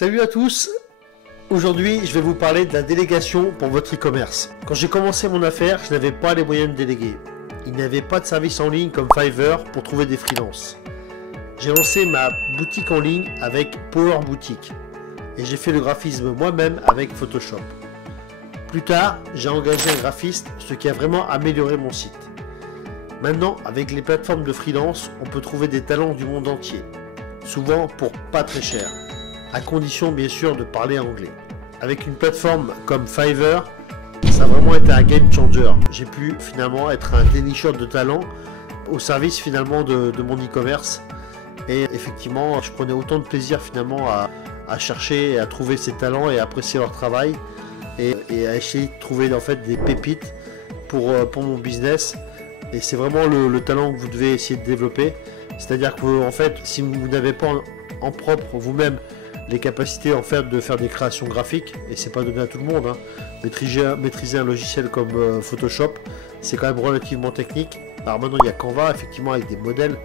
Salut à tous. Aujourd'hui, je vais vous parler de la délégation pour votre e-commerce. Quand j'ai commencé mon affaire, je n'avais pas les moyens de déléguer. Il n'y avait pas de service en ligne comme Fiverr pour trouver des freelances. J'ai lancé ma boutique en ligne avec Power Boutique et j'ai fait le graphisme moi-même avec Photoshop. Plus tard, j'ai engagé un graphiste, ce qui a vraiment amélioré mon site. Maintenant, avec les plateformes de freelance, on peut trouver des talents du monde entier, souvent pour pas très cher, à condition bien sûr de parler anglais. Avec une plateforme comme Fiverr, ça a vraiment été un game changer. J'ai pu finalement être un dénicheur de talents au service finalement de mon e-commerce. Et effectivement, je prenais autant de plaisir finalement à chercher et à trouver ces talents et à apprécier leur travail et à essayer de trouver en fait des pépites pour mon business. Et c'est vraiment le talent que vous devez essayer de développer. C'est-à-dire que en fait, si vous n'avez pas en propre vous-même les capacités en fait de faire des créations graphiques, et c'est pas donné à tout le monde, hein. Maîtriser un logiciel comme Photoshop, c'est quand même relativement technique. Alors maintenant il y a Canva effectivement avec des modèles,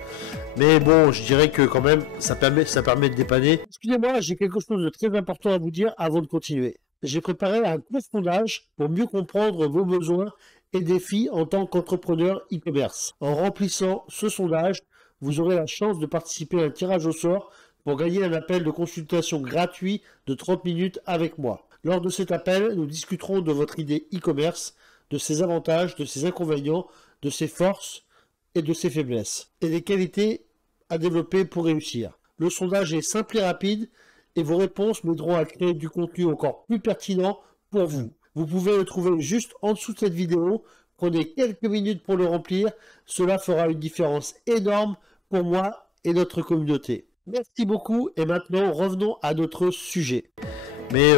mais bon, je dirais que quand même ça permet de dépanner. Excusez-moi, j'ai quelque chose de très important à vous dire avant de continuer. J'ai préparé un court sondage pour mieux comprendre vos besoins et défis en tant qu'entrepreneur e-commerce. En remplissant ce sondage, vous aurez la chance de participer à un tirage au sort pour gagner un appel de consultation gratuit de 30 minutes avec moi. Lors de cet appel, nous discuterons de votre idée e-commerce, de ses avantages, de ses inconvénients, de ses forces et de ses faiblesses, et des qualités à développer pour réussir. Le sondage est simple et rapide, et vos réponses m'aideront à créer du contenu encore plus pertinent pour vous. Vous pouvez le trouver juste en dessous de cette vidéo. Prenez quelques minutes pour le remplir. Cela fera une différence énorme pour moi et notre communauté. Merci beaucoup et maintenant revenons à notre sujet. Mais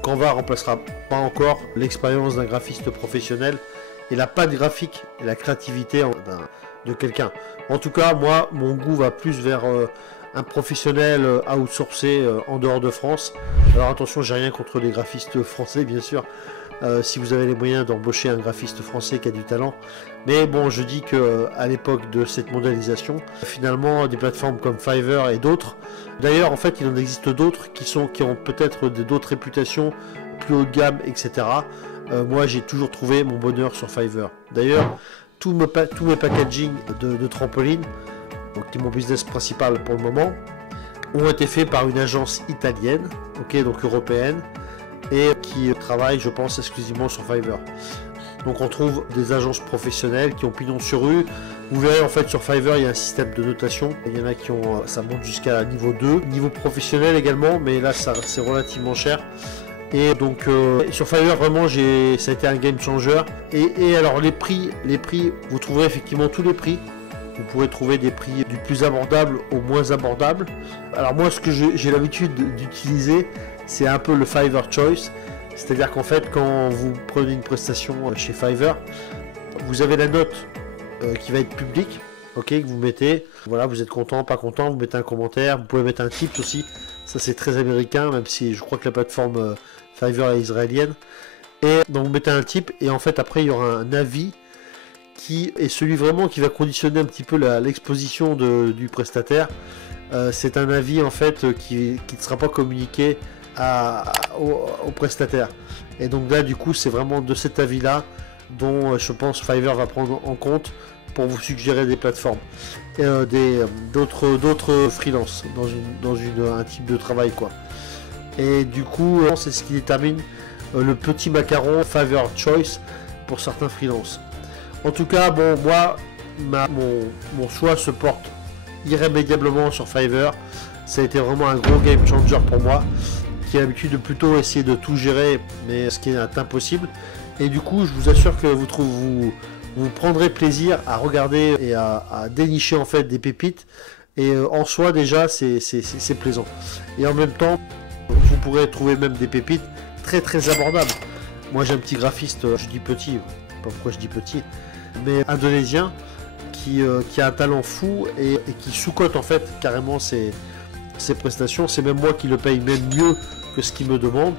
Canva remplacera pas encore l'expérience d'un graphiste professionnel et la patte graphique et la créativité de quelqu'un. En tout cas, moi, mon goût va plus vers un professionnel outsourcé en dehors de France. Alors attention, j'ai rien contre les graphistes français, bien sûr. Si vous avez les moyens d'embaucher un graphiste français qui a du talent. Mais bon, je dis que à l'époque de cette mondialisation, finalement, des plateformes comme Fiverr et d'autres, d'ailleurs, en fait, il en existe d'autres qui ont peut-être d'autres réputations plus haut de gamme, etc. Moi, j'ai toujours trouvé mon bonheur sur Fiverr. D'ailleurs, tous mes packaging de trampoline, donc qui est mon business principal pour le moment, ont été faits par une agence italienne, ok, donc européenne, et qui travaille, je pense, exclusivement sur Fiverr. Donc on trouve des agences professionnelles qui ont pignon sur rue. Vous verrez en fait sur Fiverr il y a un système de notation. Il y en a qui ont, ça monte jusqu'à niveau 2, niveau professionnel également, mais là c'est relativement cher. Et donc sur Fiverr vraiment ça a été un game changer. Et alors les prix, vous trouverez effectivement tous les prix. Vous pourrez trouver des prix du plus abordable au moins abordable. Alors moi ce que j'ai l'habitude d'utiliser, c'est un peu le Fiverr Choice. C'est-à-dire qu'en fait quand vous prenez une prestation chez Fiverr, vous avez la note qui va être publique, ok, que vous mettez. Voilà, vous êtes content, pas content, vous mettez un commentaire. Vous pouvez mettre un tip aussi. Ça c'est très américain, même si je crois que la plateforme Fiverr est israélienne. Et donc vous mettez un tip et en fait après il y aura un avis qui est celui vraiment qui va conditionner un petit peu l'exposition du prestataire. C'est un avis en fait qui ne sera pas communiqué au prestataire. Et donc là du coup c'est vraiment de cet avis là dont je pense Fiverr va prendre en compte pour vous suggérer des plateformes et d'autres freelances dans un type de travail quoi. Et du coup c'est ce qui détermine le petit macaron Fiverr Choice pour certains freelances. En tout cas, bon, moi, mon choix se porte irrémédiablement sur Fiverr. Ça a été vraiment un gros game changer pour moi, qui a l'habitude de plutôt essayer de tout gérer, mais ce qui est impossible. Et du coup, je vous assure que vous prendrez plaisir à regarder et à dénicher en fait des pépites. Et en soi, déjà, c'est plaisant. Et en même temps, vous pourrez trouver même des pépites très très abordables. Moi, j'ai un petit graphiste, je dis petit, pas pourquoi je dis petit, mais indonésien qui a un talent fou et qui sous-cote en fait carrément ses prestations. C'est même moi qui le paye même mieux que ce qu'il me demande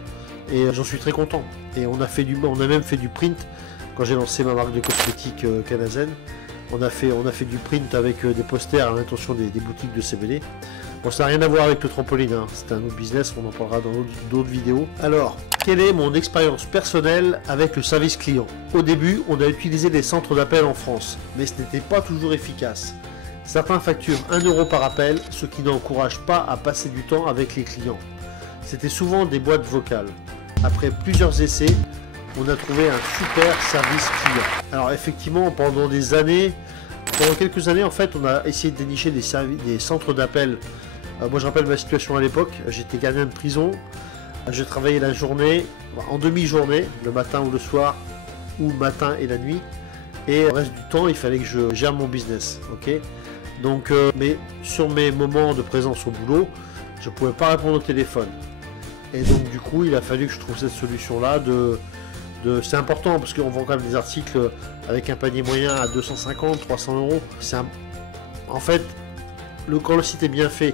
et j'en suis très content. Et on a même fait du print quand j'ai lancé ma marque de cosmétiques Kanazen. On a fait du print avec des posters à l'intention des boutiques de CBD. Bon, ça n'a rien à voir avec le trampoline, hein. C'est un autre business, on en parlera dans d'autres vidéos. Alors, quelle est mon expérience personnelle avec le service client? Au début, on a utilisé des centres d'appel en France, mais ce n'était pas toujours efficace. Certains facturent 1 € par appel, ce qui n'encourage pas à passer du temps avec les clients. C'était souvent des boîtes vocales. Après plusieurs essais, on a trouvé un super service client. Alors effectivement, pendant quelques années, en fait, on a essayé de dénicher des centres d'appel. Moi, je rappelle ma situation à l'époque. J'étais gardien de prison. Je travaillais la journée, en demi-journée, le matin ou le soir, ou le matin et la nuit. Et le reste du temps, il fallait que je gère mon business. Ok. Donc, mais sur mes moments de présence au boulot, je ne pouvais pas répondre au téléphone. Et donc, du coup, il a fallu que je trouve cette solution-là c'est important parce qu'on vend quand même des articles avec un panier moyen à 250, 300 €. En fait, quand le site est bien fait,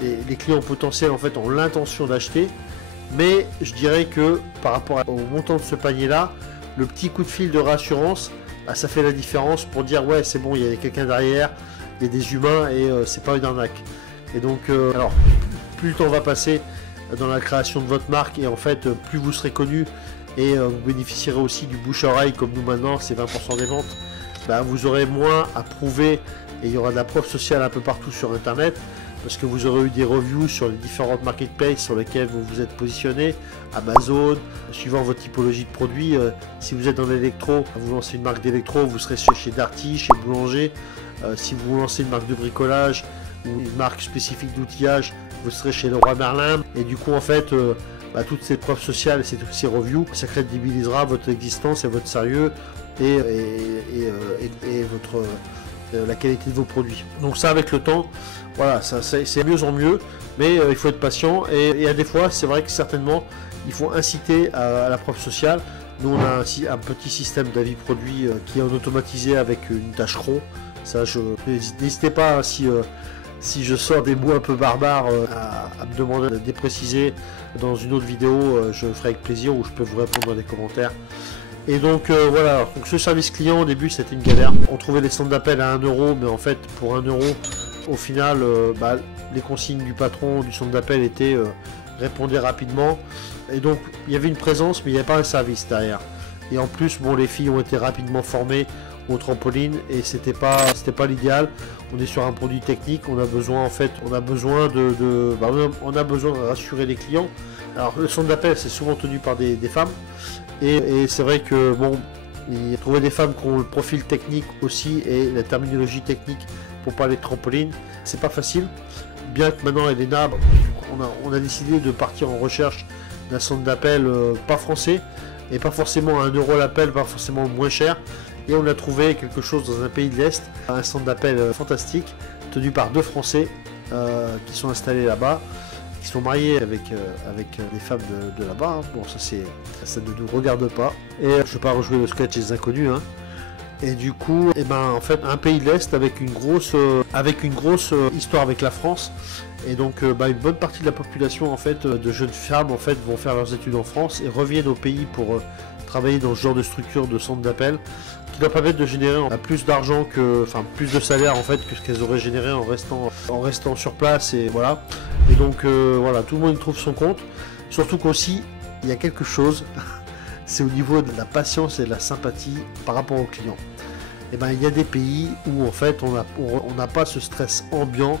les clients potentiels en fait ont l'intention d'acheter, mais je dirais que par rapport au montant de ce panier-là, le petit coup de fil de rassurance, bah, ça fait la différence pour dire ouais c'est bon, il y a quelqu'un derrière, il y a des humains et c'est pas une arnaque. Et donc, alors plus le temps va passer dans la création de votre marque et en fait plus vous serez connu et vous bénéficierez aussi du bouche à oreille comme nous maintenant, c'est 20% des ventes, bah, vous aurez moins à prouver et il y aura de la preuve sociale un peu partout sur internet parce que vous aurez eu des reviews sur les différentes marketplaces sur lesquelles vous vous êtes positionné, Amazon, suivant votre typologie de produit. Si vous êtes dans l'électro, vous lancez une marque d'électro, vous serez chez Darty, chez Boulanger. Si vous lancez une marque de bricolage ou une marque spécifique d'outillage, vous serez chez Leroy Merlin. Et du coup, en fait, toutes ces preuves sociales et ces reviews, ça crédibilisera votre existence et votre sérieux et la qualité de vos produits. Donc ça, avec le temps, voilà, c'est mieux en mieux, mais il faut être patient et à des fois, c'est vrai que certainement, il faut inciter à la preuve sociale. Nous, on a un petit système d'avis produit qui est en automatisé avec une tâche cron. Ça, n'hésitez pas si je sors des mots un peu barbares à me demander de dépréciser dans une autre vidéo, je le ferai avec plaisir ou je peux vous répondre dans les commentaires. Et donc voilà, donc ce service client au début c'était une galère. On trouvait les centres d'appel à 1 €, mais en fait pour 1 €, au final les consignes du patron du centre d'appel étaient répondez rapidement. Et donc il y avait une présence mais il n'y avait pas un service derrière. Et en plus bon, les filles ont été rapidement formées au trampoline et c'était pas l'idéal. On est sur un produit technique, on a besoin de rassurer les clients. Alors le centre d'appel c'est souvent tenu par des femmes et c'est vrai que bon, il trouver des femmes qui ont le profil technique aussi et la terminologie technique pour parler de trampoline, c'est pas facile. Bien que maintenant Elena, on a décidé de partir en recherche d'un centre d'appel pas français et pas forcément à 1 € l'appel, pas forcément le moins cher. Et on a trouvé quelque chose dans un pays de l'Est, un centre d'appel fantastique, tenu par 2 Français qui sont installés là-bas, qui sont mariés avec des femmes de là-bas. Hein. Bon, ça ne nous regarde pas. Et je ne vais pas rejouer le sketch des inconnus. Hein. Et du coup, en fait, un pays de l'Est avec une grosse histoire avec la France. Et donc, une bonne partie de la population, en fait, de jeunes femmes, en fait, vont faire leurs études en France et reviennent au pays pour travailler dans ce genre de structure de centre d'appel, qui doit permettre de générer plus d'argent plus de salaire en fait que ce qu'elles auraient généré en restant sur place et voilà. Et donc voilà, tout le monde y trouve son compte. Surtout qu'aussi il y a quelque chose, c'est au niveau de la patience et de la sympathie par rapport aux clients. Et il y a des pays où en fait on n'a pas ce stress ambiant,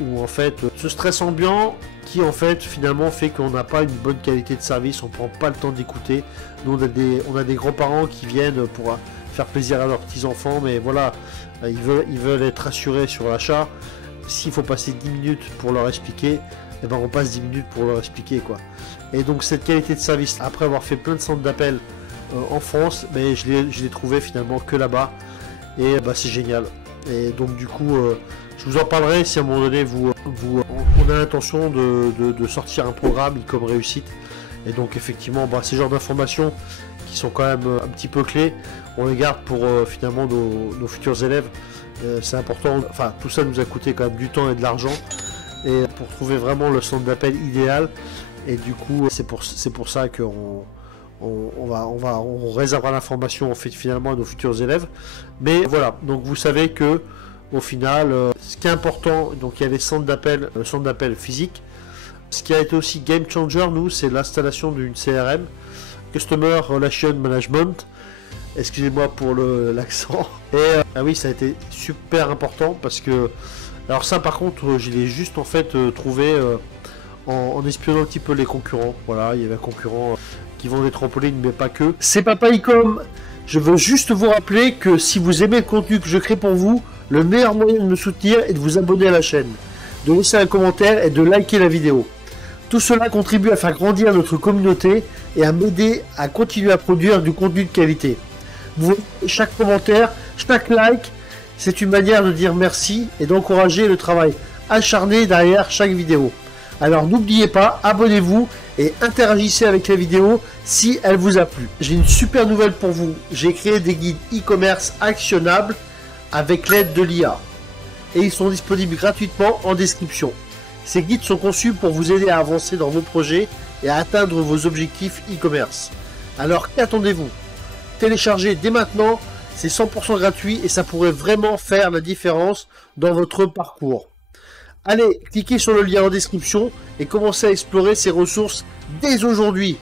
où en fait ce stress ambiant qui en fait finalement fait qu'on n'a pas une bonne qualité de service, on prend pas le temps d'écouter. Nous on a des grands-parents qui viennent pour faire plaisir à leurs petits-enfants, mais voilà, ils veulent être rassurés sur l'achat. S'il faut passer 10 minutes pour leur expliquer, on passe 10 minutes pour leur expliquer quoi. Et donc cette qualité de service, après avoir fait plein de centres d'appel en France, je l'ai trouvé finalement que là-bas, et c'est génial. Et donc du coup, je vous en parlerai si à un moment donné on a l'intention de sortir un programme e-com réussite. Et donc effectivement, ces genres d'informations qui sont quand même un petit peu clés, on les garde pour finalement nos futurs élèves. C'est important, enfin tout ça nous a coûté quand même du temps et de l'argent, et pour trouver vraiment le centre d'appel idéal. Et du coup, c'est pour ça qu'on réservera l'information en fait finalement à nos futurs élèves. Mais voilà, donc vous savez que Au final, ce qui est important, donc il y a les centres d'appel physiques. Ce qui a été aussi game changer, nous, c'est l'installation d'une CRM, Customer Relation Management. Excusez-moi pour l'accent. Et ah oui, ça a été super important parce que, alors ça par contre, je l'ai juste en fait trouvé en espionnant un petit peu les concurrents. Voilà, il y avait un concurrent qui vend des trampolines, mais pas que. C'est Papa Ecom. Je veux juste vous rappeler que si vous aimez le contenu que je crée pour vous, le meilleur moyen de me soutenir est de vous abonner à la chaîne, de laisser un commentaire et de liker la vidéo. Tout cela contribue à faire grandir notre communauté et à m'aider à continuer à produire du contenu de qualité. Vous voyez, chaque commentaire, chaque like, c'est une manière de dire merci et d'encourager le travail acharné derrière chaque vidéo. Alors n'oubliez pas, abonnez-vous et interagissez avec la vidéo si elle vous a plu. J'ai une super nouvelle pour vous. J'ai créé des guides e-commerce actionnables avec l'aide de l'IA. Et ils sont disponibles gratuitement en description. Ces guides sont conçus pour vous aider à avancer dans vos projets et à atteindre vos objectifs e-commerce. Alors qu'attendez-vous? Téléchargez dès maintenant, c'est 100% gratuit et ça pourrait vraiment faire la différence dans votre parcours. Allez, cliquez sur le lien en description et commencez à explorer ces ressources dès aujourd'hui.